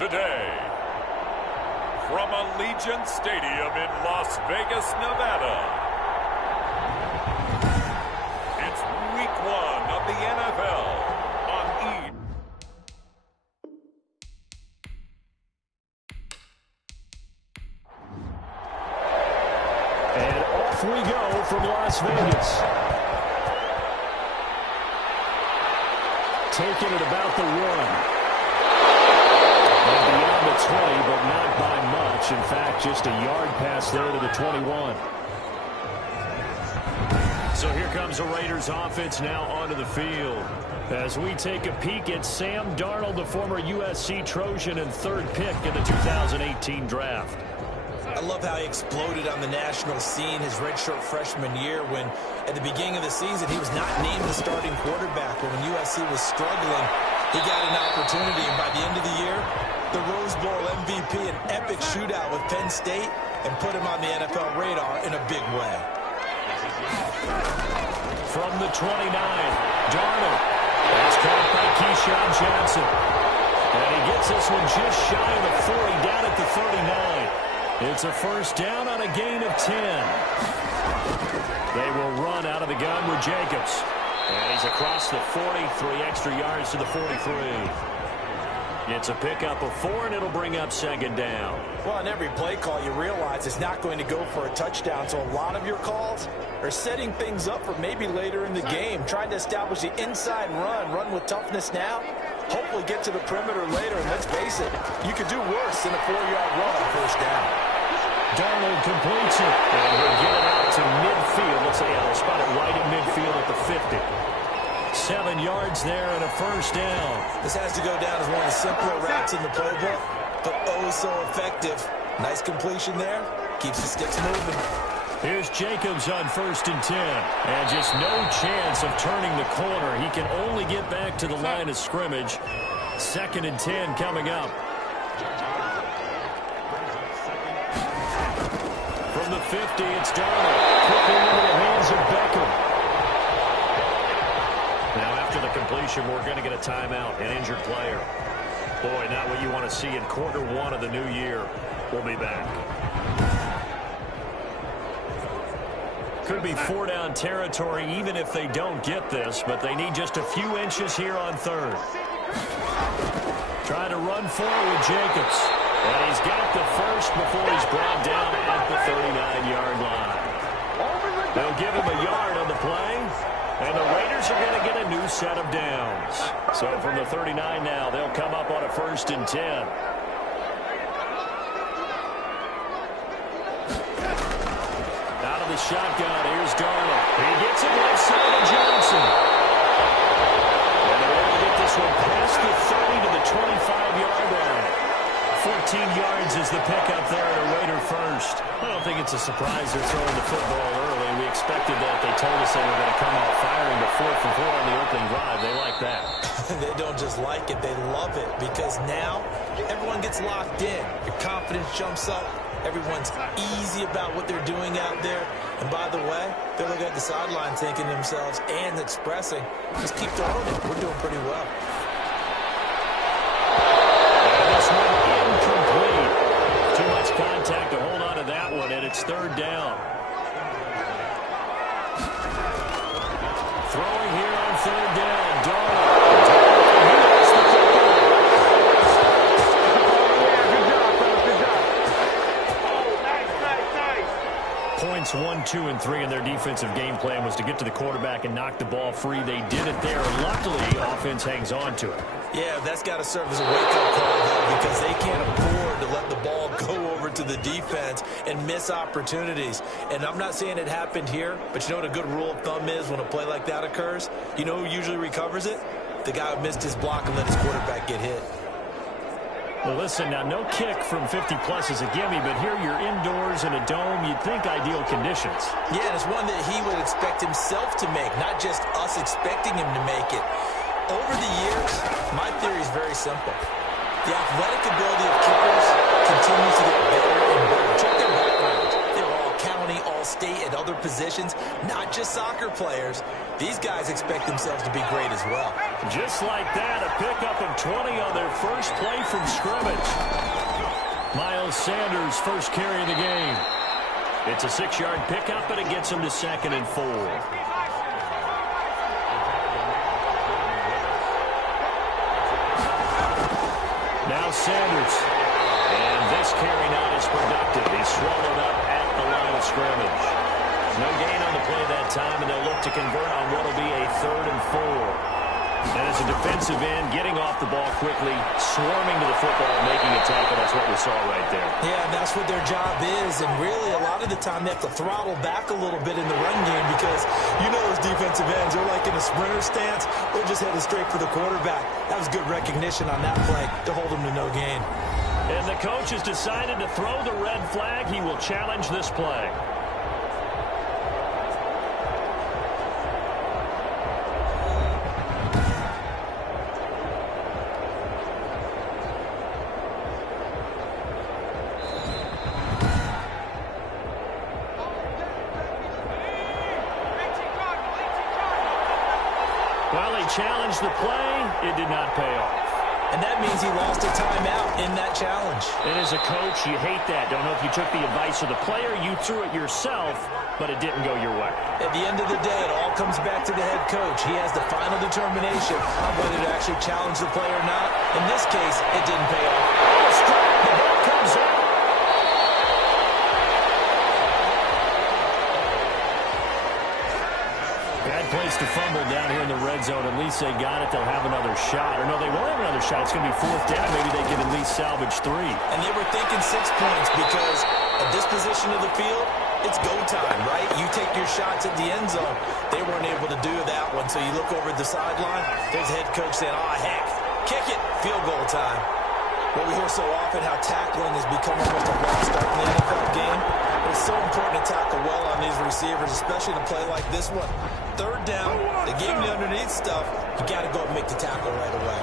Today, from Allegiant Stadium in Las Vegas, Nevada, it's Week 1 of the NFL on E! And off we go from Las Vegas. Taking it about the 1. And beyond the 20, but not by much. In fact, just a yard pass there to the 21. So here comes the Raiders offense now onto the field. As we take a peek at Sam Darnold, the former USC Trojan and third pick in the 2018 draft. I love how he exploded on the national scene his redshirt freshman year when, at the beginning of the season, he was not named the starting quarterback. But when USC was struggling, he got an opportunity. And by the end of the year, the Rose Bowl MVP, an epic shootout with Penn State, and put him on the NFL radar in a big way. From the 29, Darnold. That's caught by Keyshawn Johnson. And he gets this one just shy of the 40, down at the 39. It's a first down on a gain of 10. They will run out of the gun with Jacobs. And he's across the 40, 3 extra yards to the 43. It's a pickup of 4, and it'll bring up second down. Well, on every play call, you realize it's not going to go for a touchdown. So a lot of your calls are setting things up for maybe later in the game, trying to establish the inside run with toughness now, hopefully get to the perimeter later. And let's face it, you could do worse than a 4-yard run on first down. Darnold completes it, and he'll get it out to midfield. Let's say they'll spot it right at midfield at the 50. 7 yards there and a first down. This has to go down as one of the simpler routes in the playbook, but oh so effective. Nice completion there. Keeps the sticks moving. Here's Jacobs on 1st and 10. And just no chance of turning the corner. He can only get back to the line of scrimmage. 2nd and 10 coming up. From the 50, it's Darnold. Quickly into the hands of Beckham. Now, after the completion, we're going to get a timeout, an injured player. Boy, not what you want to see in quarter 1 of the new year. We'll be back. Could be 4-down territory even if they don't get this, but they need just a few inches here on 3rd. Trying to run forward with Jacobs. And he's got the first before he's brought down at the 39-yard line. They'll give him a yard on the play. And the Raiders are going to get a new set of downs. So from the 39 now, they'll come up on a 1st and 10. Out of the shotgun, here's Darnold. He gets it left side of Johnson. And they're able to get this one past the 30 to the 25-yard line. 14 yards is the pickup there at a Raider first. I don't think it's a surprise they're throwing the football early. We expected that. They told us they were going to come out firing the 4th and 4 on the opening drive. They like that. They don't just like it, they love it, because now everyone gets locked in. Your confidence jumps up. Everyone's easy about what they're doing out there. And by the way, they're looking at the sideline thinking to themselves and expressing, just keep throwing it. We're doing pretty well. Incomplete. Too much contact to hold on to that one, and it's 3rd down. Throwing here on 3rd down, Darnold. Points 1, 2, and 3 in their defensive game plan was to get to the quarterback and knock the ball free. They did it there. Luckily, offense hangs on to it. Yeah, that's got to serve as a wake-up call, though, because they can't afford to let the ball go over to the defense and miss opportunities. And I'm not saying it happened here, but you know what a good rule of thumb is when a play like that occurs? You know who usually recovers it? The guy who missed his block and let his quarterback get hit. Well, listen, now, no kick from 50-plus is a gimme, but here you're indoors in a dome. You'd think ideal conditions. Yeah, and it's one that he would expect himself to make, not just us expecting him to make it. Over the years, my theory is very simple. The athletic ability of kickers continues to get better and better. Check their backgrounds. They're all county, all Ball State at other positions, not just soccer players. These guys expect themselves to be great as well. Just like that, a pickup of 20 on their first play from scrimmage. Miles Sanders first carry of the game. It's a 6-yard pickup, and it gets him to 2nd and 4. Now Sanders. And this carry not as productive. He's swallowed up at the line of scrimmage. No gain on the play that time, and they'll look to convert on what will be a 3rd and 4. And as a defensive end, getting off the ball quickly, swarming to the football, making a tackle. That's what we saw right there. Yeah, that's what their job is. And really, a lot of the time, they have to throttle back a little bit in the run game because, you know, those defensive ends, they're like in a sprinter stance. They're just headed straight for the quarterback. That was good recognition on that play to hold them to no gain. And the coach has decided to throw the red flag. He will challenge this play. Well, he challenged the play. It did not pay off. And that means he lost a timeout in that challenge. And as a coach, you hate that. Don't know if you took the advice of the player, you threw it yourself, but it didn't go your way. At the end of the day, it all comes back to the head coach. He has the final determination on whether to actually challenge the play or not. In this case, it didn't pay off. The ball comes out. Bad place to fumble down here in the red zone. At least they got it. They'll have another shot. Or no, they won't have another shot. It's going to be 4th down. Maybe they can at least salvage 3. And they were thinking 6 points because at this position of the field, it's go time, right? You take your shots at the end zone. They weren't able to do that one. So you look over at the sideline, there's the head coach saying, oh, heck, kick it, field goal time. What we hear so often, how tackling has become almost a lost art in the NFL game. But it's so important to tackle well on these receivers, especially in a play like this one. 3rd down, they gave you the underneath stuff. You got to go and make the tackle right away.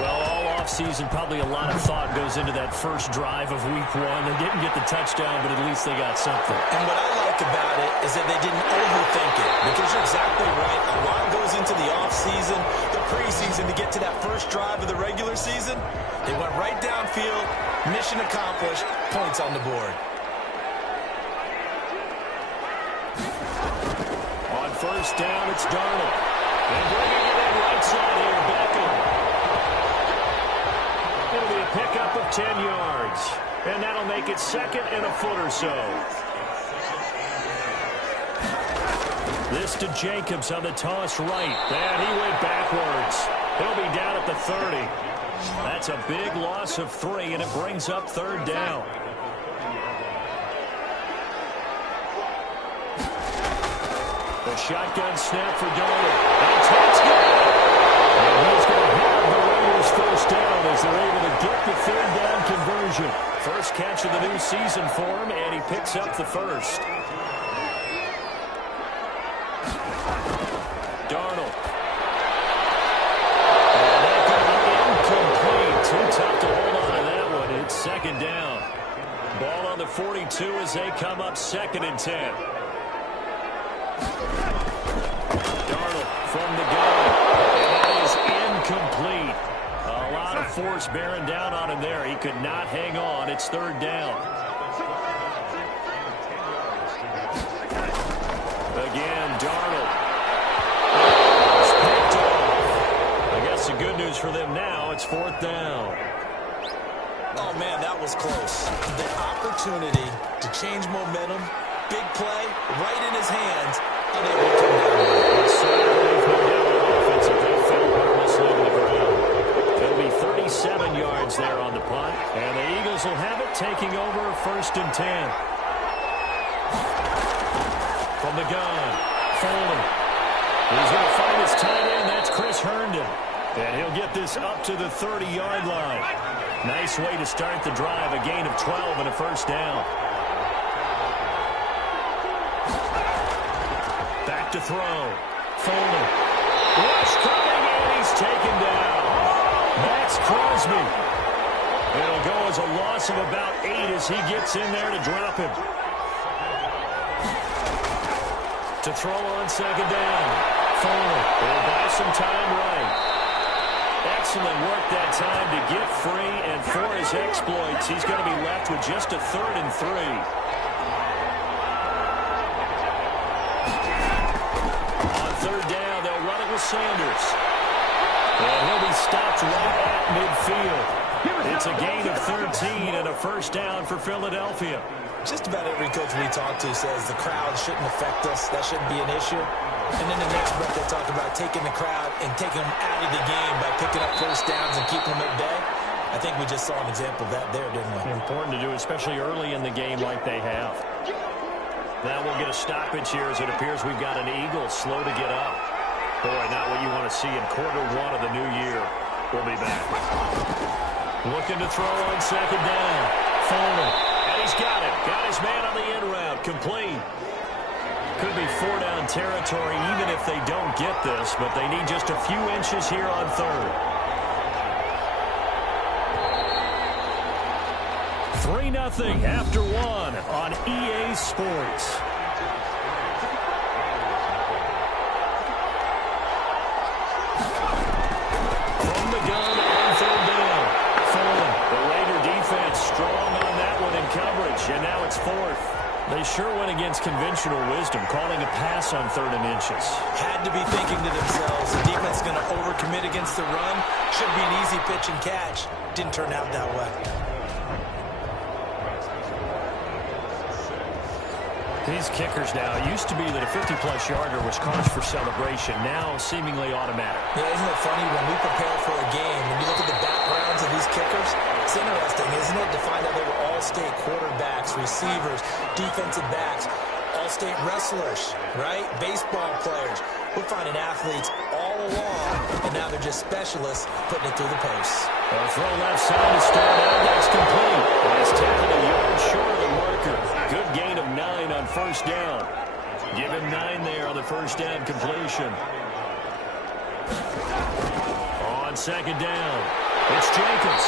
Well, all offseason, probably a lot of thought goes into that first drive of week 1. They didn't get the touchdown, but at least they got something. And what I like about it is that they didn't overthink it, because you're exactly right. A lot goes into the offseason, the preseason, to get to that first drive of the regular season. They went right downfield, mission accomplished, points on the board. On 1st down, it's Darnold. And bringing it in right side here, Beckham. It'll be a pickup of 10 yards. And that'll make it 2nd and a foot or so. This to Jacobs on the toss right. And he went backwards. He'll be down at the 30. That's a big loss of 3, and it brings up 3rd down. The shotgun snap for Darnold. And touchdown! And he's going to have the Raiders 1st down as they're able to get the 3rd down conversion. First catch of the new season for him, and he picks up the 1st. Darnold. And that could be incomplete. Too tough to hold on to that one. It's 2nd down. Ball on the 42 as they come up 2nd and 10. Darnold from the gun. And that is incomplete. A lot of force bearing down on him there. He could not hang on. It's 3rd down. Again, Darnold. It's picked off. I guess the good news for them now, it's 4th down. Oh, man, that was close. The opportunity to change momentum, big play, right in his hands, unable to come down. Offensive, they fell harmlessly to the ground. It'll be 37 yards there on the punt, and the Eagles will have it, taking over 1st and 10. From the gun, Foley. He's going to find his tight end. That's Chris Herndon. And he'll get this up to the 30-yard line. Nice way to start the drive. A gain of 12 and a 1st down. Back to throw. Foley. Rush coming, and he's taken down. Max Crosby. It'll go as a loss of about 8 as he gets in there to drop him. To throw on second down. Fuller will buy some time right. Excellent work that time to get free, and for his exploits, he's going to be left with just a 3rd and 3. On 3rd down, they'll run it with Sanders. And he'll be stopped right at midfield. It's a gain of 13 and a 1st down for Philadelphia. Just about every coach we talk to says the crowd shouldn't affect us. That shouldn't be an issue. And then the next breath they talk about taking the crowd and taking them out of the game by picking up 1st downs and keeping them at bay. I think we just saw an example of that there, didn't we? Important to do, especially early in the game like they have. Now we'll get a stoppage here as it appears we've got an Eagle slow to get up. Boy, not what you want to see in quarter 1 of the new year. We'll be back. Looking to throw on second down. Fuller. And he's got it. Got his man on the end route. Complete. Could be 4-down territory even if they don't get this, but they need just a few inches here on 3rd. 3-0 after 1 on EA Sports. From the gun on 3rd down. Fuller. The Raider defense strong on that one in coverage, and now it's 4th. They sure went against conventional wisdom, calling a pass on 3rd and inches. Had to be thinking to themselves, the defense is going to overcommit against the run. Should be an easy pitch and catch. Didn't turn out that way. These kickers now, it used to be that a 50-plus yarder was cause for celebration. Now, seemingly automatic. Yeah, isn't it funny when we prepare for a game, when you look at the backgrounds of these kickers, it's interesting, isn't it, to find out they were all-state quarterbacks, receivers, defensive backs, all-state wrestlers, right? Baseball players. We're finding athletes all along, and now they're just specialists putting it through the posts. A throw left side to start out. That's complete. He's tackled a yard short of the marker. Good gain of 9 on 1st down. Give him 9 there on the 1st down completion. On 2nd down, it's Jacobs.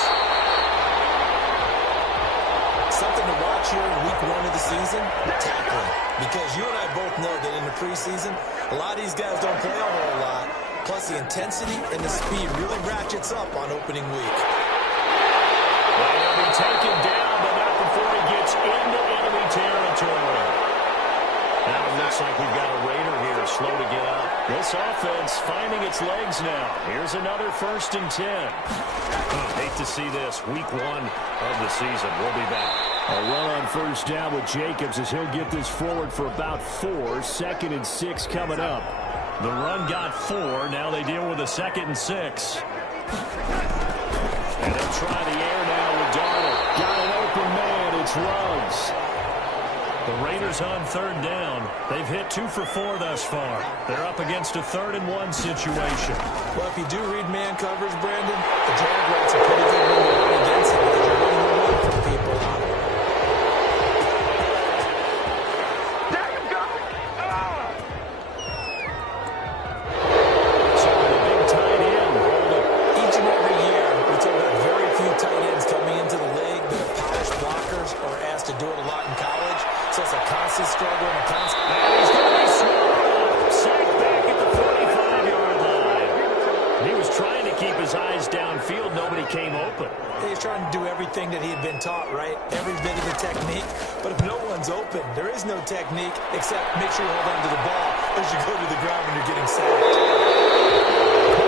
Something to watch here in week 1 of the season, tackling. Because you and I both know that in the preseason, a lot of these guys don't play a whole lot. Plus, the intensity and the speed really ratchets up on opening week. Well, he'll be taken down, but not before he gets into enemy territory. Now it looks like we've got a Raider here, slow to get up. This offense finding its legs now. Here's another 1st and 10. Hate to see this. Week 1 of the season. We'll be back. A run on 1st down with Jacobs as he'll get this forward for about 4. 2nd and 6 coming up. The run got 4. Now they deal with a 2nd and 6. And they'll try the air now with Darnold. Got an open man. It's Ruggs. The Raiders on 3rd down. They've hit 2 for 4 thus far. They're up against a 3rd and 1 situation. Well, if you do read man coverage, Brandon, the Jaguars are pretty good when you run against it because you're running away from people. Struggle and he's going to be swamped. Sacked back at the 45-yard line. He was trying to keep his eyes downfield. Nobody came open. He's trying to do everything that he had been taught, right? Every bit of the technique. But if no one's open, there is no technique except make sure you hold on to the ball as you go to the ground when you're getting sacked.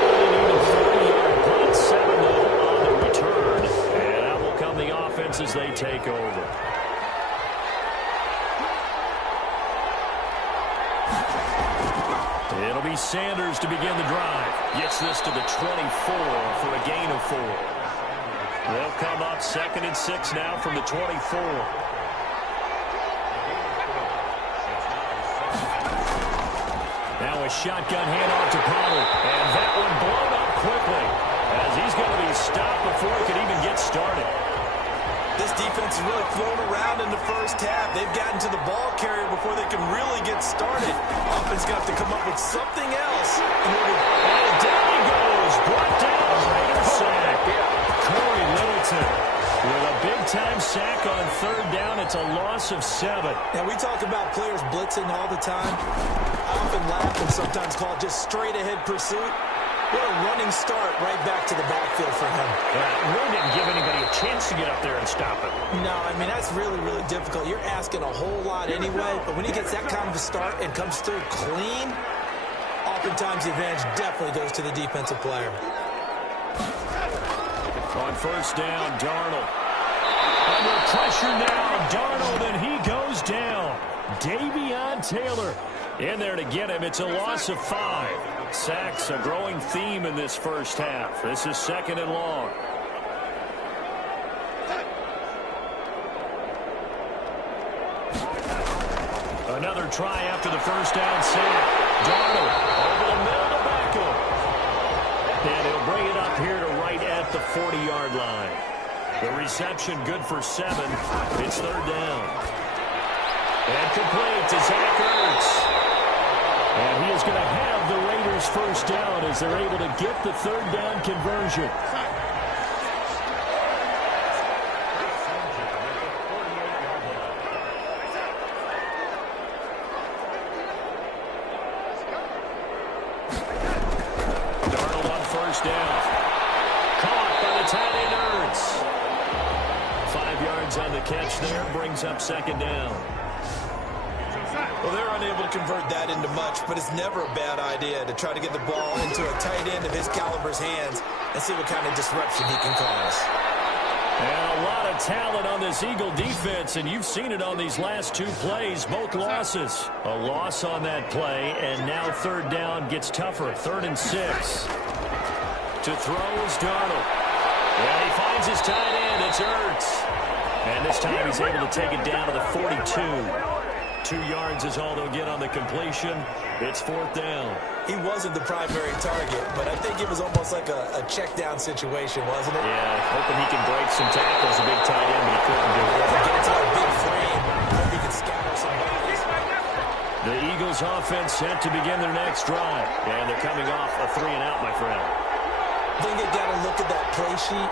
They need a 30-yard punt, 7-0 on the return. And out will come the offense as they take over. It'll be Sanders to begin the drive. Gets this to the 24 for a gain of 4. They'll come up 2nd and 6 now from the 24. Now a shotgun handoff to Pollard. And that one blown up quickly as he's going to be stopped before he could even get started. This defense is really thrown around in the first half. They've gotten to the ball carrier before they can really get started. Offense got to come up with something else. And down he goes. Brought down. Raider sack. Corey Littleton with a big-time sack on 3rd down it's a loss of 7. Now, we talk about players blitzing all the time. I often laugh and sometimes call it just straight-ahead pursuit. What a running start right back to the backfield for him. Really didn't give anybody a chance to get up there and stop it. No, I mean, that's really, really difficult. You're asking a whole lot anyway, but when he gets that kind of a start and comes through clean, oftentimes the advantage definitely goes to the defensive player. On first down, Darnold. Under pressure now, Darnold, and he goes down. Davion Taylor in there to get him. It's a loss of 5. Sacks, a growing theme in this first half. This is 2nd and long. Another try after the first down sack. Darnold over the middle to Beckham. And he'll bring it up here to right at the 40-yard line. The reception good for 7. It's 3rd down. And complete to Zach Ertz. And he is going to have the Raiders first down as they're able to get the 3rd down conversion. Darnold on first down. Caught by the tight end Ertz. 5 yards on the catch there, brings up 2nd down. Well, they're unable to convert that into much, but it's never a bad idea to try to get the ball into a tight end of his caliber's hands and see what kind of disruption he can cause. And a lot of talent on this Eagle defense, and you've seen it on these last 2 plays, both losses. A loss on that play, and now 3rd down gets tougher. 3rd and 6. To throw is Darnold. And he finds his tight end. It's Ertz. And this time he's able to take it down to the 42. 2 yards is all they'll get on the completion. It's 4th down. He wasn't the primary target, but I think it was almost like a check-down situation, wasn't it? Yeah, hoping he can break some tackles, a big tight end, but he couldn't do it. Yeah, get into that big frame, hope he can scatter some bodies. The Eagles offense set to begin their next drive. And they're coming off a 3-and-out, my friend. I think they got to look at that play sheet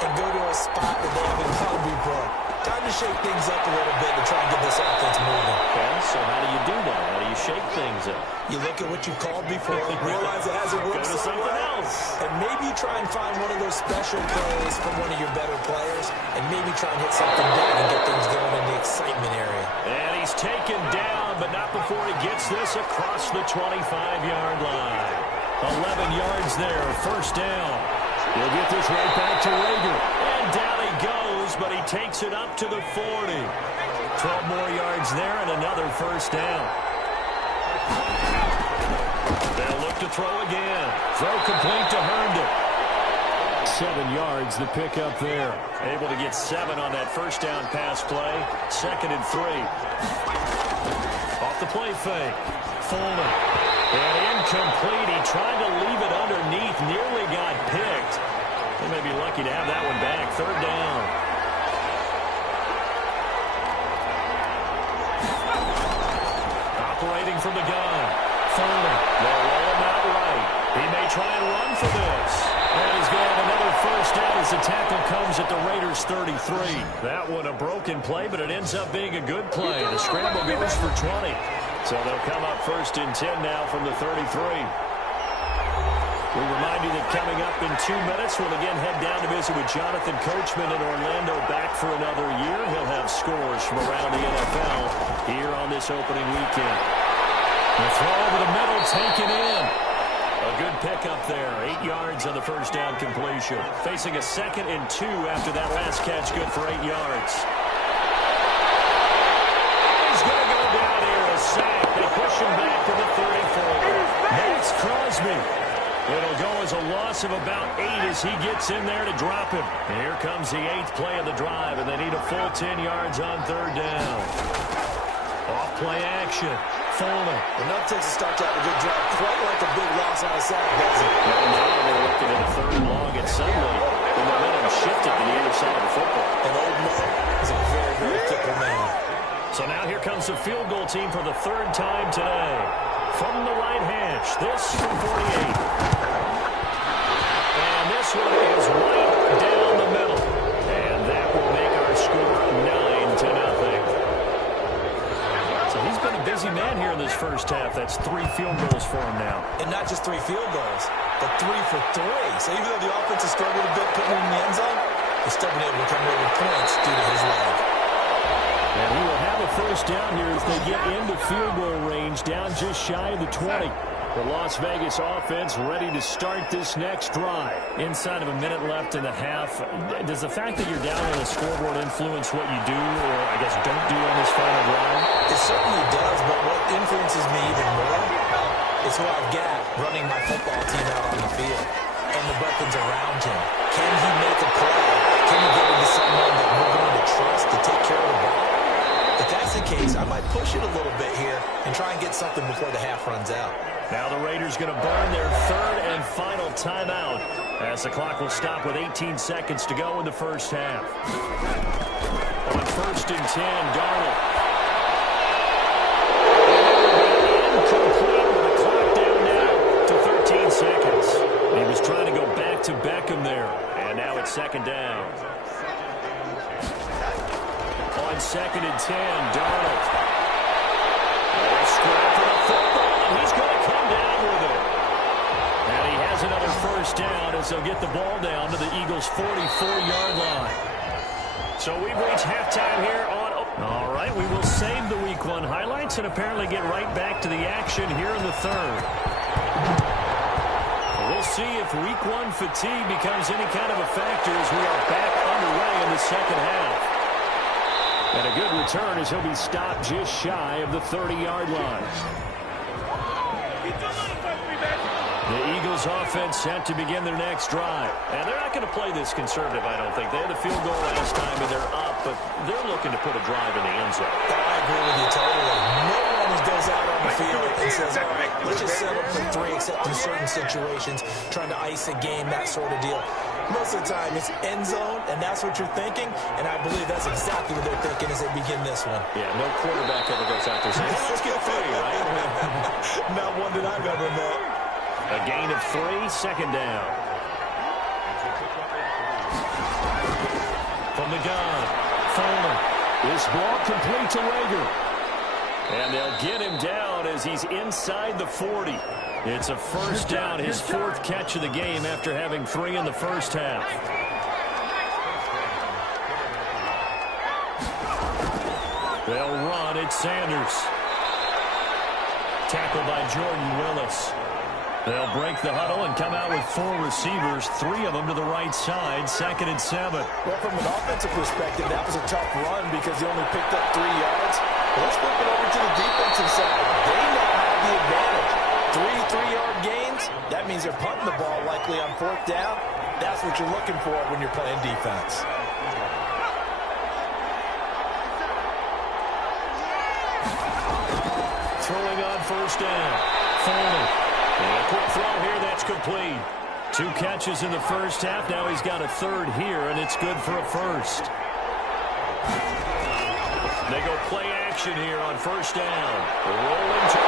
and go to a spot that they haven't gone before. Time to shake things up a little bit to try and get this offense moving. Okay, so how do you do that? How do you shake things up? You look at what you called before, realize it hasn't worked Go to something else. and maybe try and find one of those special plays from one of your better players, and maybe try and hit something big and get things going in the excitement area. And he's taken down, but not before he gets this across the 25-yard line. 11 yards there, first down. He'll get this right back to Rager. And down he goes, but he takes it up to the 40. 12 more yards there and another first down. They'll look to throw again. Throw complete to Herndon. 7 yards, the pickup there. Able to get 7 on that first down pass play. 2nd and 3. Off the play fake. Fullman. And incomplete. He tried to leave it underneath. Nearly got picked. They may be lucky to have that one back. 3rd down. Operating from the gun. Fullman. They'll roll him out right. He may try and run for this. And he's going to have another first down as the tackle comes at the Raiders' 33. That one a broken play, but it ends up being a good play. The scramble goes for 20. So they'll come up 1st and 10 now from the 33. We remind you that coming up in 2 minutes, we'll again head down to visit with Jonathan Coachman in Orlando, back for another year. He'll have scores from around the NFL here on this opening weekend. The throw over the middle, taken in. A good pickup there. 8 yards on the first down completion. Facing a 2nd and 2 after that last catch, good for 8 yards. He's going to go down here, a sack. They push him back to the 34. Max Crosby. It'll go as a loss of about 8 as he gets in there to drop him. And here comes the 8th play of the drive, and they need a full 10 yards on 3rd down. Off play action. Fullman. Enough takes to start out a good drive. Quite like a big loss on a sack, doesn't it? Well, now they're looking at a 3rd and long, and suddenly the momentum shifted to the other side of the football. And old Mo is a very, very fickle man. So now here comes the field goal team for the 3rd time today. From the right hash, this from 48. And this one is right down the middle. And that will make our score 9-0. first half. That's 3 field goals for him now. And not just 3 field goals, but 3 for 3. So even though the offense has struggled a bit putting him in the end zone, he's still been able to come away with points due to his leg. And he will have a first down here as they get into field goal range, down just shy of the 20. The Las Vegas offense ready to start this next drive. Inside of a minute left in the half, does the fact that you're down on the scoreboard influence what you do, or I guess don't do on this final drive? It certainly does, but what influences me even more is who I've got running my football team out on the field and the weapons around him. Can he make a play? Can he get into someone that we're going to trust to take care of the ball? If that's the case, I might push it a little bit here and try and get something before the half runs out. Now the Raiders going to burn their third and final timeout as the clock will stop with 18 seconds to go in the first half. On 1st and 10, Darnold. Incomplete with the clock down now to 13 seconds. He was trying to go back to Beckham there, and now it's 2nd down. On 2nd and 10, Darnold. Scrap for the football, and he's going to come down with it. And he has another first down as they'll get the ball down to the Eagles' 44-yard line. So we've reached halftime here on... All right, we will save the Week 1 highlights and apparently get right back to the action here in the third. We'll see if Week 1 fatigue becomes any kind of a factor as we are back underway in the second half. And a good return as he'll be stopped just shy of the 30-yard line. The Eagles offense set to begin their next drive. And they're not going to play this conservative, I don't think. They had a field goal last time and they're up, but they're looking to put a drive in the end zone. I agree with you totally. No one goes out on the field and says, all right, let's just settle for 3, except in certain situations, trying to ice a game, that sort of deal. Most of the time, it's end zone, and that's what you're thinking, and I believe that's exactly what they're thinking as they begin this one. Yeah, no quarterback ever goes out there saying, let's get 3, right? Not one that I've ever met. A gain of 3, 2nd down. From the gun, Foreman. This ball complete to Rager. And they'll get him down as he's inside the 40. It's a first down, his 4th catch of the game after having 3 in the first half. They'll run. It's Sanders. Tackled by Jordan Willis. They'll break the huddle and come out with 4 receivers, 3 of them to the right side, 2nd and 7. Well, from an offensive perspective, that was a tough run because he only picked up 3 yards. Let's flip it over to the defensive side. They now have the advantage. 3 3-yard gains, that means they're punting the ball likely on 4th down. That's what you're looking for when you're playing defense. Throwing on 1st down. Foreman. And a quick throw here, that's complete. 2 catches in the first half. Now he's got a 3rd here, and it's good for a 1st. They go play action here on 1st down. Rolling to...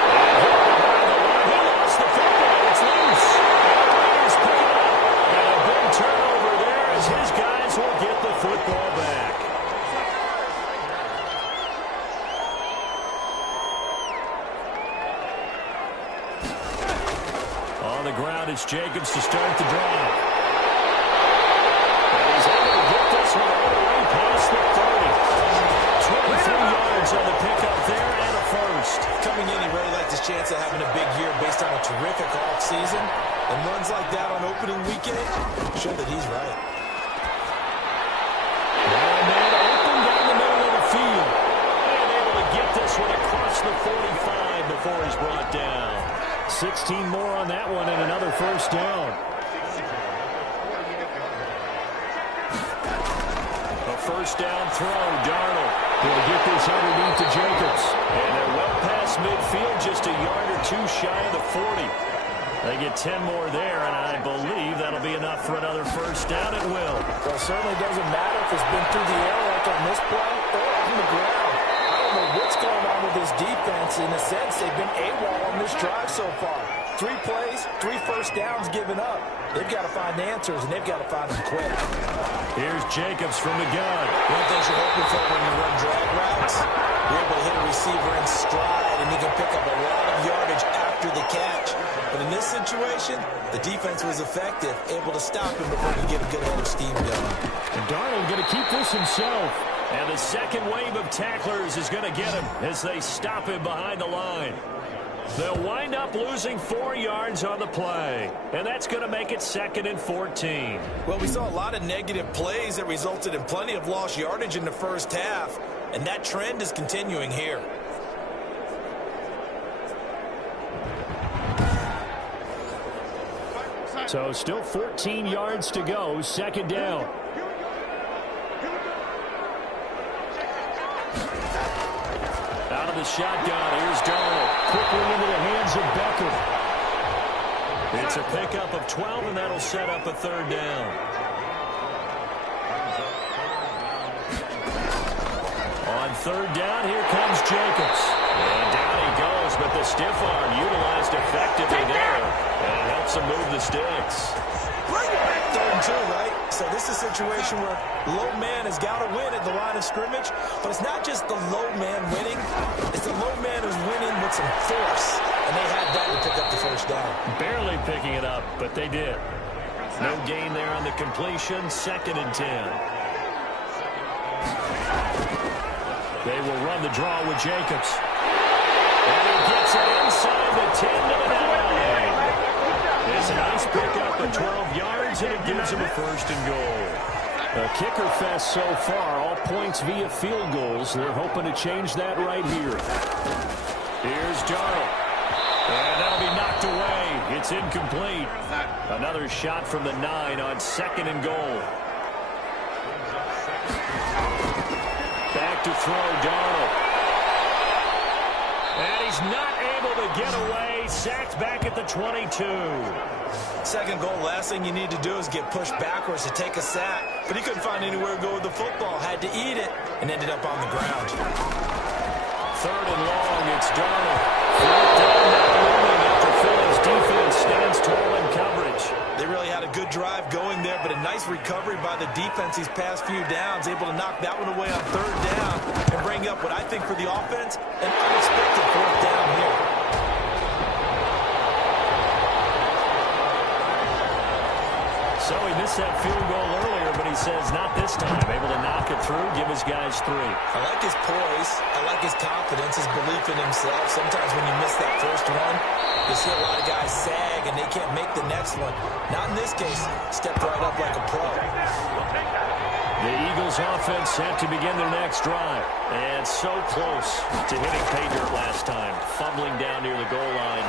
He lost the football. It's loose. And the Raiders pick it up. And a big turnover there as his guys will get the football back. On the ground, it's Jacobs to start the drive. And he's able to get this one all the way past the 30. 23 yards on the pickup there and a 1st. Coming in, he really liked his chance of having a big year based on a terrific offseason. And runs like that on opening weekend show that he's right. And man open down the middle of the field. And able to get this one across the 45 before he's brought down. 16 more on that one and another 1st down. A 1st down throw, Darnold going to get this underneath to Jacobs. And they're well past midfield, just a yard or 2 shy of the 40. They get 10 more there, and I believe that'll be enough for another 1st down. It will. Well, it certainly doesn't matter if it's been through the air like on this play or on the ground. I don't know what's going on with this defense. In a sense, they've been AWOL on this drive so far. 3 plays, 3 first downs given up. They've got to find answers, and they've got to find them quick. Here's Jacobs from the gun. One thing you're hoping for when you run drag routes, you're able to hit a receiver in stride, and you can pick up a lot of yardage after the catch. But in this situation, the defense was effective, able to stop him before he get a good head of steam going. And Darnold going to keep this himself. And the second wave of tacklers is going to get him as they stop him behind the line. They'll wind up losing 4 yards on the play. And that's going to make it 2nd and 14. Well, we saw a lot of negative plays that resulted in plenty of lost yardage in the first half. And that trend is continuing here. So still 14 yards to go, 2nd down. Out of the shotgun, here's Darnold. Quickly into the hands of Beckham. It's a pickup of 12, and that'll set up a 3rd down. On 3rd down, here comes Jacobs. And down he goes, but the stiff arm utilized effectively there. And it helps him move the sticks. 3rd and 2, right? So this is a situation where low man has got to win at the line of scrimmage. But it's not just the low man winning. It's the low man who's winning with some force. And they had that to pick up the 1st down. Barely picking it up, but they did. No gain there on the completion. 2nd and 10. They will run the draw with Jacobs. And he gets it inside the 10 to the 9. It's a nice pickup of 12 yards, and it gives him a 1st and goal. A kicker fest so far, all points via field goals. They're hoping to change that right here. Here's Darnold. And that'll be knocked away. It's incomplete. Another shot from the 9 on 2nd and goal. Back to throw, Darnold. And he's not able to get away. Sacked back at the 22. 2nd goal, last thing you need to do is get pushed backwards to take a sack. But he couldn't find anywhere to go with the football. Had to eat it and ended up on the ground. 3rd and long, it's Darnold. 4th down, now looming after Philly's defense stands tall in coverage. They really had a good drive going there, but a nice recovery by the defense these past few downs, able to knock that one away on 3rd down and bring up what I think for the offense, an unexpected 4th down here. So he missed that field goal earlier, but he says not this time. Able to knock it through, give his guys 3. I like his poise. I like his confidence, his belief in himself. Sometimes when you miss that first one, you see a lot of guys sag and they can't make the next one. Not in this case. Stepped right up like a pro. The Eagles offense set to begin their next drive. And so close to hitting pay dirt last time. Fumbling down near the goal line.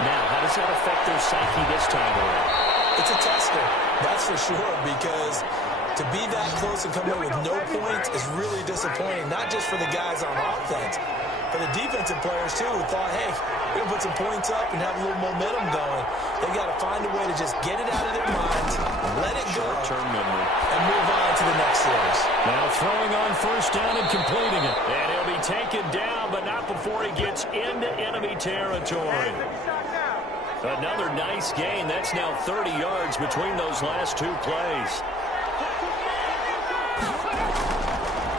Now, how does that affect their psyche this time around? It's a tester, that's for sure, because to be that close and come away with no points is really disappointing, not just for the guys on offense, but the defensive players, too, who thought, hey, we're going to put some points up and have a little momentum going. They've got to find a way to just get it out of their minds, let it go, and move on to the next series. Now throwing on 1st down and completing it. And he'll be taken down, but not before he gets into enemy territory. Another nice gain. That's now 30 yards between those last 2 plays.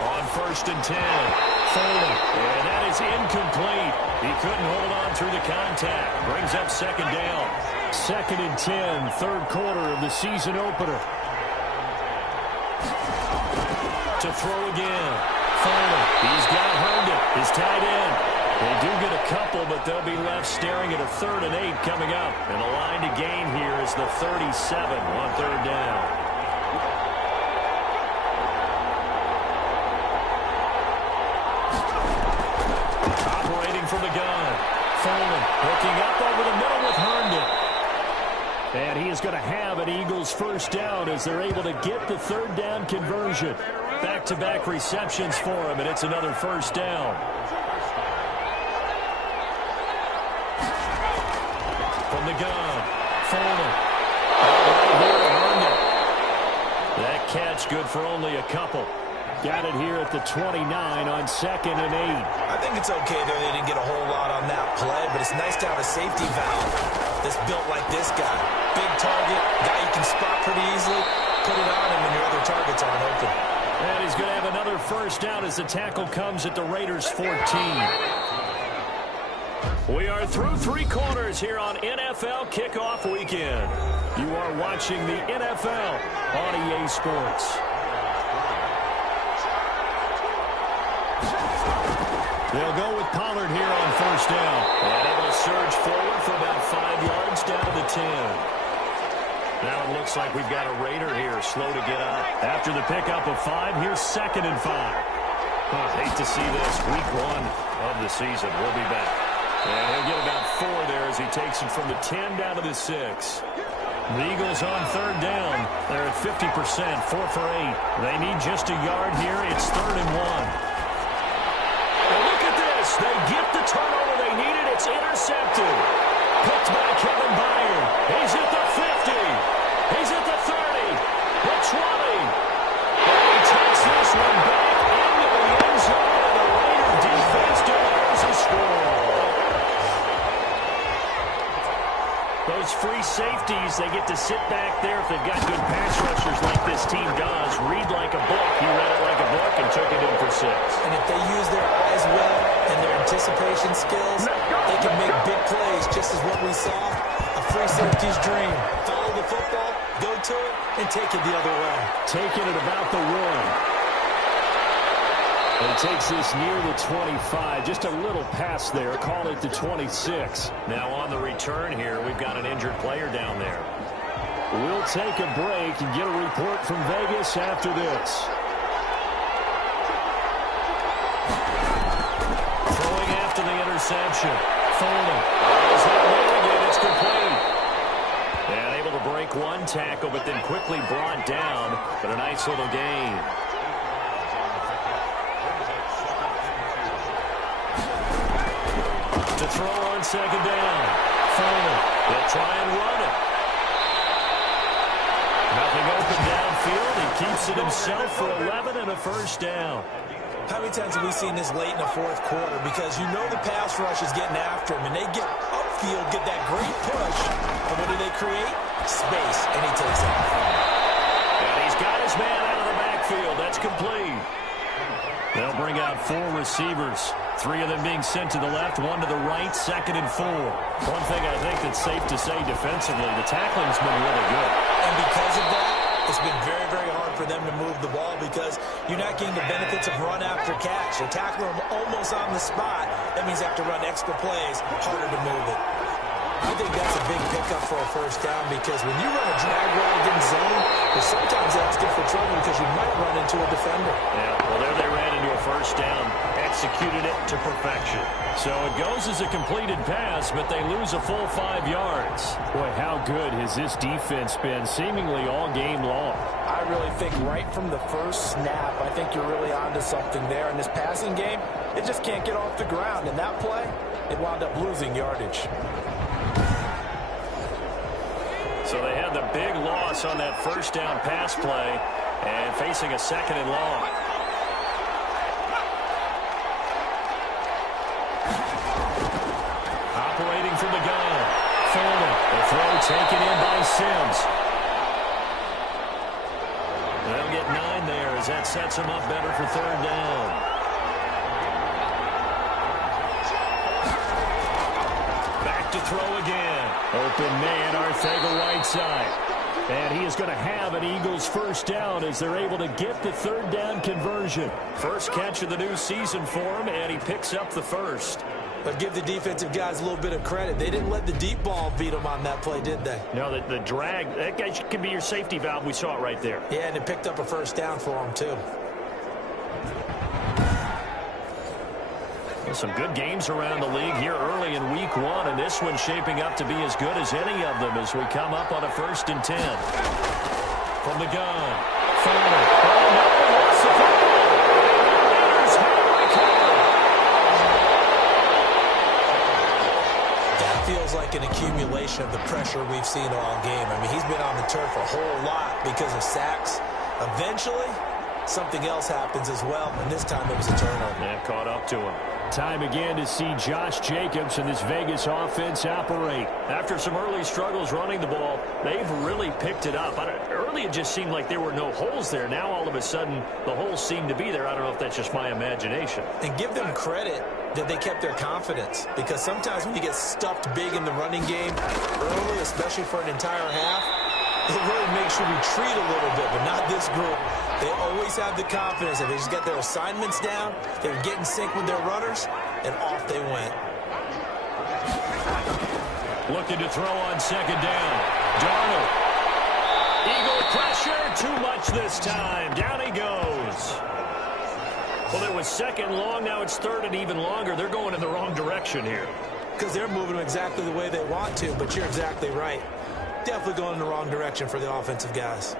On 1st and 10. Folding. And that is incomplete. He couldn't hold on through the contact. Brings up 2nd down. 2nd and 10. 3rd quarter of the season opener. To throw again. Folding. He's got Herndon. His tight end. They do get a couple, but they'll be left staring at a 3rd and 8 coming up. And the line to gain here is the 37 on 3rd down. Operating from the gun. Foreman hooking up over the middle with Herndon. And he is going to have an Eagles 1st down as they're able to get the 3rd down conversion. Back-to-back receptions for him, and it's another 1st down. From the gun, Foreman. Right here to Herndon. That catch good for only a couple. Got it here at the 29 on 2nd and 8. I think it's okay, though. They didn't get a whole lot on that play, but it's nice to have a safety valve that's built like this guy. Big target, guy you can spot pretty easily. Put it on him when your other targets aren't open. And he's going to have another first down as the tackle comes at the Raiders' 14. We are through three quarters here on NFL Kickoff Weekend. You are watching the NFL on EA Sports. They'll go with Pollard here on first down. And able to surge forward for about 5 yards down to the 10. Now it looks like we've got a Raider here, slow to get up. After the pickup of 5, here's 2nd and 5. Hate to see this. Week 1 of the season. We'll be back. And he'll get about 4 there as he takes it from the 10 down to the 6. The Eagles on third down. They're at 50%, 4 for 8. They need just a yard here. It's 3rd and 1. And look at this. They get the turnover they needed. It's intercepted. Picked by Kevin Byard. He's at the 50. He's at the 30. The 20. And he takes this one back into the end zone, and the Raider defense delivers a score. Those free safeties, they get to sit back there if they've got good pass rushers like this team does. Read like a book. He read it like a book and took it in for 6. And if they use their eyes well and their anticipation skills, they can make big plays, just as what we saw. A free safety's dream. Follow the football, go to it, and take it the other way. Taking it about the 1. And he takes this near the 25. Just a little pass there. Call it the 26. Now on the return here, we've got an injured player down there. We'll take a break and get a report from Vegas after this. Throwing after the interception. Folding. Is that again? It's complete. And able to break one tackle, but then quickly brought down. But a nice little gain. To throw on 2nd down. Foreman. They'll try and run it. Nothing open downfield. He keeps it himself for 11 and a first down. How many times have we seen this late in the 4th quarter? Because you know the pass rush is getting after him, and they get upfield, get that great push. And what do they create? Space, and he takes it. And he's got his man out of the backfield. That's complete. They'll bring out 4 receivers. 3 of them being sent to the left, 1 to the right, 2nd and 4. One thing I think that's safe to say defensively, the tackling's been really good. And because of that, it's been very, very hard for them to move the ball because you're not getting the benefits of run after catch. They're tackling them almost on the spot. That means they have to run extra plays, harder to move it. I think that's a big pickup for a first down because when you run a drag route against zone, you're sometimes asking for trouble because you might run into a defender. Yeah, well, there they ran into a first down, executed it to perfection. So it goes as a completed pass, but they lose a full 5 yards. Boy, how good has this defense been seemingly all game long? I really think right from the first snap, I think you're really onto something there. In this passing game, it just can't get off the ground. In that play, it wound up losing yardage. So they had the big loss on that first down pass play and facing a 2nd and long. Operating from the gun. Foreman. The throw taken in by Sims. They'll get 9 there as that sets them up better for 3rd down. Back to throw again. Open man, Arcega-Whiteside. And he is going to have an Eagles first down as they're able to get the 3rd down conversion. First catch of the new season for him, and he picks up the first. But give the defensive guys a little bit of credit. They didn't let the deep ball beat them on that play, did they? No, the drag, that guy could be your safety valve. We saw it right there. Yeah, and it picked up a first down for them, too. Some good games around the league here early in week 1, and this one's shaping up to be as good as any of them as we come up on a 1st and 10. From the gun. Foreman. Oh, no, what's the football? Raiders have recovered. That feels like an accumulation of the pressure we've seen all game. I mean, he's been on the turf a whole lot because of sacks. Eventually, something else happens as well, and this time it was a turnover. And caught up to him. Time again to see Josh Jacobs and this Vegas offense operate. After some early struggles running the ball, they've really picked it up. Early it just seemed like there were no holes there. Now all of a sudden the holes seem to be there. I don't know if that's just my imagination. And give them credit that they kept their confidence, because sometimes when you get stuffed big in the running game early, especially for an entire half, it really makes you retreat a little bit, but not this group. They always have the confidence that they just get their assignments down, they would get in sync with their runners, and off they went. Looking to throw on second down. Darnold. Eagle pressure, too much this time. Down he goes. Well, it was second long, now it's third and even longer. They're going in the wrong direction here. Because they're moving them exactly the way they want to, but you're exactly right. Definitely going in the wrong direction for the offensive guys.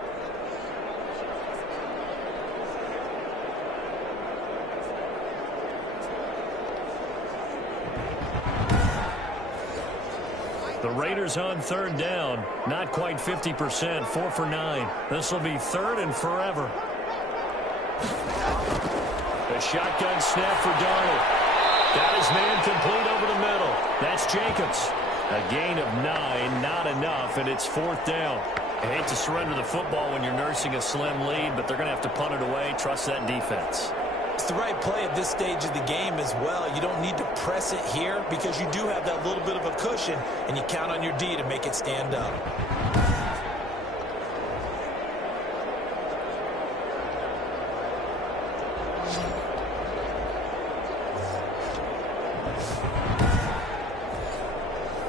The Raiders on third down. Not quite 50%, 4 for 9. This will be third and forever. A shotgun snap for Darnold. Got his man complete over the middle. That's Jacobs. A gain of 9, not enough, and it's fourth down. I hate to surrender the football when you're nursing a slim lead, but they're going to have to punt it away. Trust that defense. It's the right play at this stage of the game as well. You don't need to press it here because you do have that little bit of a cushion, and you count on your D to make it stand up.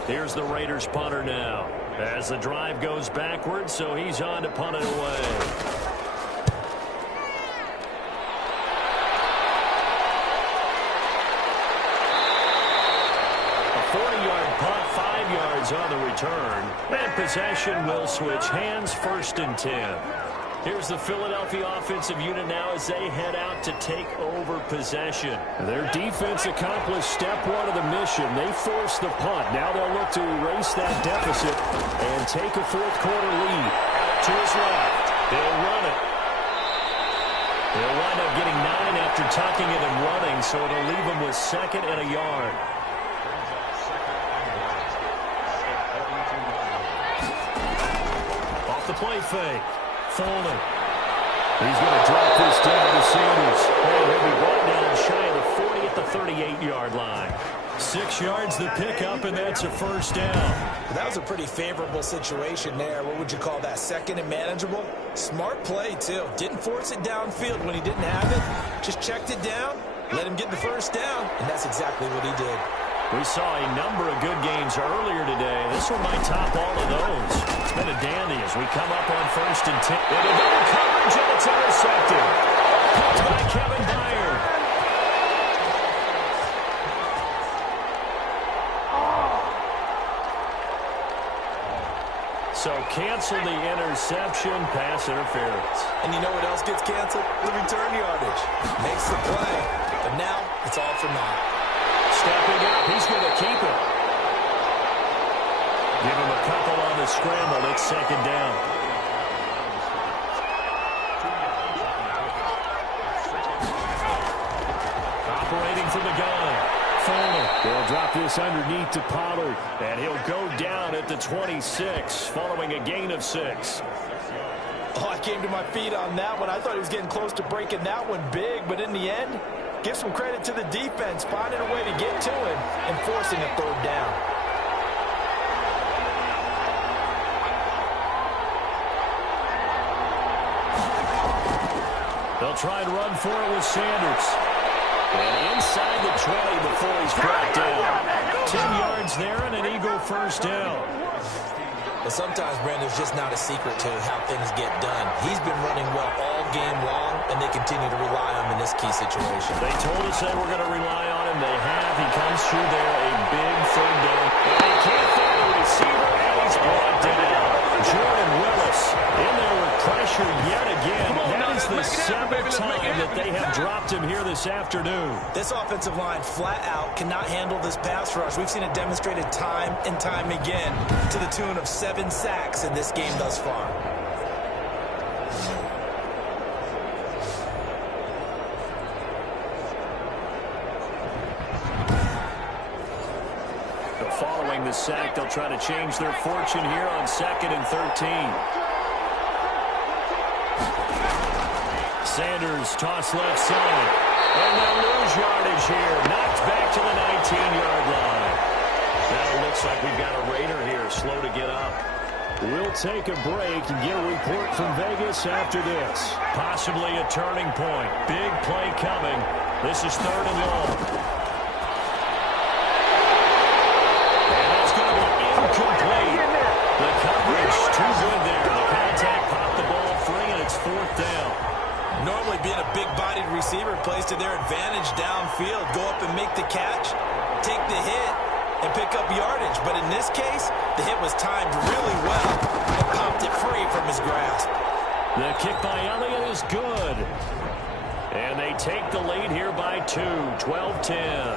Here's the Raiders punter now as the drive goes backwards, so he's on to punt it away. A 40-yard punt, 5 yards on the return. And possession will switch hands, 1st and 10. Here's the Philadelphia offensive unit now as they head out to take over possession. Their defense accomplished step 1 of the mission. They forced the punt. Now they'll look to erase that deficit and take a fourth-quarter lead. Out to his left. They'll run it. They'll wind up getting 9 after tucking it and running, so it'll leave them with 2nd and a yard. Off the play fake. Foley. He's going to drop this down to Sanders. Oh, he'll be brought down shy of the 40 at the 38-yard line. 6 yards the pickup, and that's a first down. That was a pretty favorable situation there. What would you call that? 2nd and manageable? Smart play, too. Didn't force it downfield when he didn't have it. Just checked it down, let him get the first down, and that's exactly what he did. We saw a number of good games earlier today. This one might top all of those. It's been a dandy as we come up on 1st and 10. Into double coverage, and it's intercepted. Picked by Kevin Byard. So cancel the interception, pass interference. And you know what else gets canceled? The return yardage. Makes the play, but now it's all for naught. Stepping up, he's going to keep it. Give him a couple on the scramble. It's 2nd down. Operating from the gun. Foley. They'll drop this underneath to Pollard, and he'll go down at the 26 following a gain of 6. Oh, I came to my feet on that one. I thought he was getting close to breaking that one big, but in the end, give some credit to the defense, finding a way to get to him and forcing a 3rd down. They'll try and run for it with Sanders. And inside the 20 before he's brought down. 10 yards there and an Eagle first down. But sometimes, Brandon, there's just not a secret to how things get done. He's been running well all game long, and they continue to rely on him in this key situation. They told us they were going to rely on him. They have. He comes through there, a big 3rd down. And they can't find the receiver, and he's brought down. Jordan Willis in there with pressure yet again. That is the 7th time that they have dropped him here this afternoon. This offensive line flat out cannot handle this pass rush. We've seen it demonstrated time and time again to the tune of 7 sacks in this game thus far. getting the sack. They'll try to change their fortune here on 2nd and 13. Sanders toss left side. And they'll lose yardage here. Knocked back to the 19-yard line. Now it looks like we've got a Raider here, slow to get up. We'll take a break and get a report from Vegas after this. Possibly a turning point. Big play coming. This is 3rd and long. And that's going to be incomplete. The coverage too good there. The contact popped the ball free, and it's 4th down. Normally being a big-bodied receiver plays to their advantage downfield. Go up and make the catch, take the hit, and pick up yardage. But in this case, the hit was timed really well and popped it free from his grasp. The kick by Elliott is good. And they take the lead here by 2, 12-10.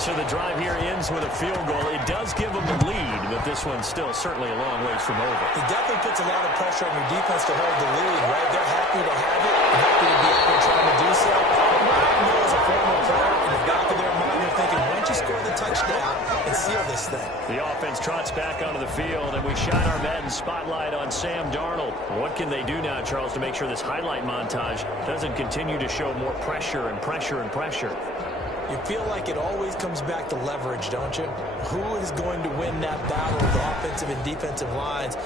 So the drive here ends with a field goal. It does give them the lead, but this one's still certainly a long ways from over. It definitely puts a lot of pressure on your defense to hold the lead, right? They're happy to have it, happy to be out there trying to do so. I know as a former player, in the back of their mind, they're thinking, why don't you score the touchdown and seal this thing? The offense trots back onto the field, and we shine our Madden spotlight on Sam Darnold. What can they do now, Charles, to make sure this highlight montage doesn't continue to show more pressure and pressure and pressure? You feel like it always comes back to leverage, don't you? Who is going to win that battle of the offensive and defensive lines?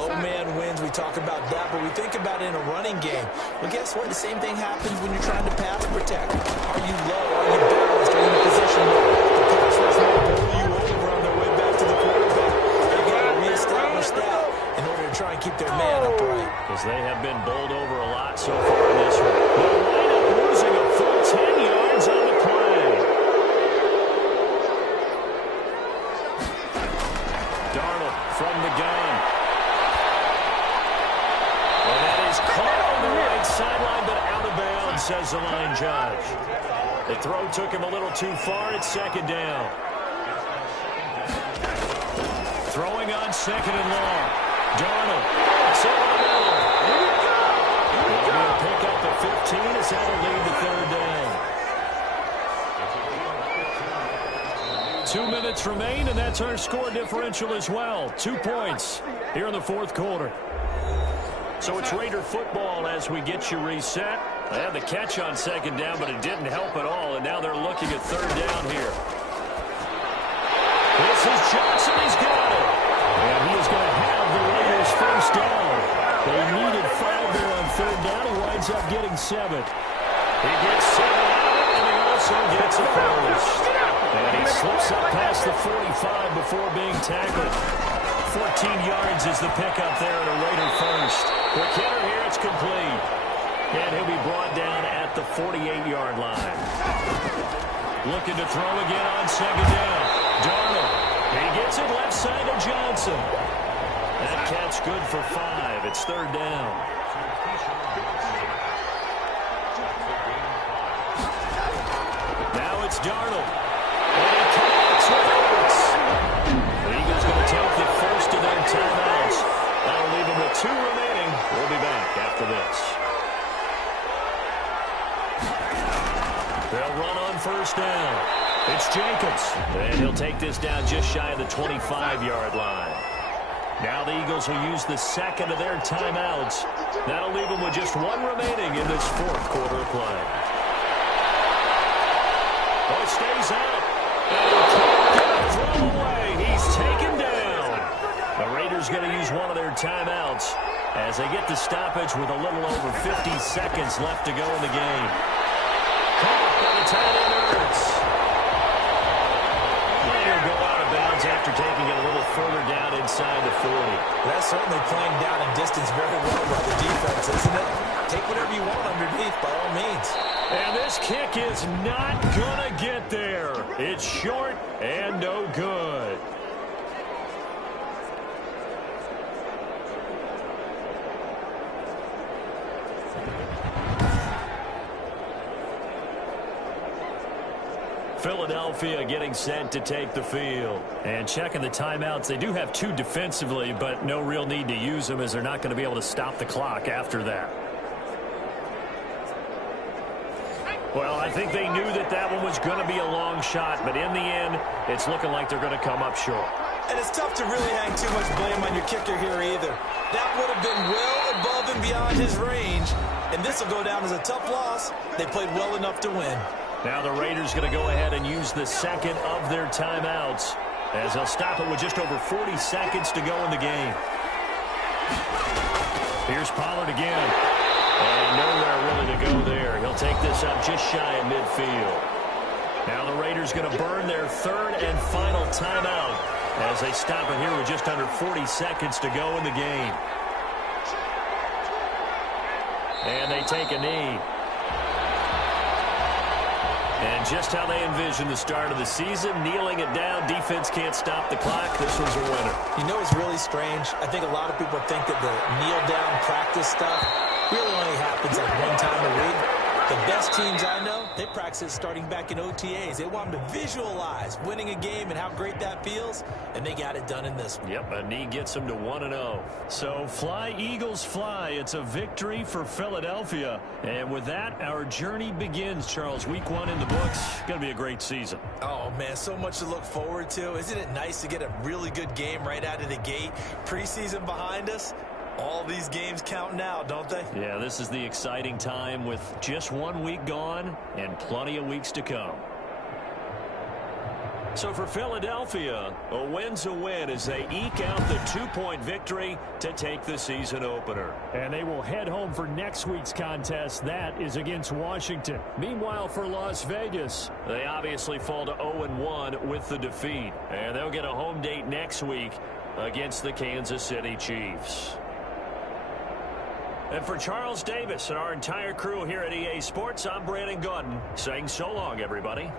Low man wins. We talk about that, but we think about it in a running game. Well, guess what? The same thing happens when you're trying to pass protect. Are you low? Are you balanced? Are you in a position where the pass rush will pull you over on their way back to the quarterback? They've got to reestablish that in order to try and keep their man upright. Because they have been bowled over a lot so far in this one. They'll wind up losing a full 10 yards on the play. Darnold from the gun. And that is caught on the right sideline, but out of bounds, says the line judge. The throw took him a little too far. It's 2nd down. Throwing on 2nd and long. Darnold. It's over the middle. It'll be a pickup at 15 as that'll lead to 3rd down. 2 minutes remain, and that's our score differential as well. 2 points here in the 4th quarter. So it's Raider football as we get you reset. They had the catch on 2nd down, but it didn't help at all, and now they're looking at 3rd down here. This is Johnson. He's got it. And he is going to have the Raiders 1st down. They needed 5 there on 3rd down. He winds up getting 7. He gets 7 out of it, and he also gets a first. And he slips up past the 45 before being tackled. 14 yards is the pickup there at a Raider 1st. Quick hitter here, it's complete. And he'll be brought down at the 48-yard line. Looking to throw again on 2nd down. Darnold. He gets it left side to Johnson. That catch good for 5. It's 3rd down. Now it's Darnold. And he connects with Ertz. The Eagles going to take the first of their timeouts. That'll leave them with 2 remaining. We'll be back after this. They'll run on 1st down. It's Jacobs. And he'll take this down just shy of the 25-yard line. Now the Eagles will use the 2nd of their timeouts. That'll leave them with just 1 remaining in this 4th quarter of play. Oh, it stays out. And he can't get a throw away. He's taken down. The Raiders going to use one of their timeouts as they get the stoppage with a little over 50 seconds left to go in the game. Caught by the tight end Ertz. He'll go out of bounds after taking it a little further down inside the 40. That's certainly playing down in distance very well by the defense, isn't it? Take whatever you want underneath, by all means. And this kick is not going to get there. It's short and no good. Philadelphia getting set to take the field. And checking the timeouts. They do have 2 defensively, but no real need to use them as they're not going to be able to stop the clock after that. Well, I think they knew that that one was going to be a long shot, but in the end, it's looking like they're going to come up short. And it's tough to really hang too much blame on your kicker here either. That would have been well above and beyond his range, and this will go down as a tough loss. They played well enough to win. Now the Raiders going to go ahead and use the second of their timeouts, as they'll stop it with just over 40 seconds to go in the game. Here's Pollard again. And nowhere really to go there. He'll take this up just shy of midfield. Now the Raiders going to burn their third and final timeout as they stop it here with just under 40 seconds to go in the game. And they take a knee. And just how they envisioned the start of the season, kneeling it down, defense can't stop the clock. This was a winner. You know what's really strange? I think a lot of people think that the kneel-down practice stuff really only happens like one time a week. The best teams I know, they practice it starting back in OTAs. They want them to visualize winning a game and how great that feels, and they got it done in this one. Yep, a knee gets them to 1-0. So fly, Eagles, fly. It's a victory for Philadelphia. And with that, our journey begins, Charles. Week 1 in the books. Going to be a great season. Oh, man, so much to look forward to. Isn't it nice to get a really good game right out of the gate? Preseason behind us. All these games count now, don't they? Yeah, this is the exciting time with just 1 week gone and plenty of weeks to come. So for Philadelphia, a win's a win as they eke out the 2-point victory to take the season opener. And they will head home for next week's contest. That is against Washington. Meanwhile, for Las Vegas, they obviously fall to 0-1 with the defeat. And they'll get a home date next week against the Kansas City Chiefs. And for Charles Davis and our entire crew here at EA Sports, I'm Brandon Gaudin saying so long, everybody.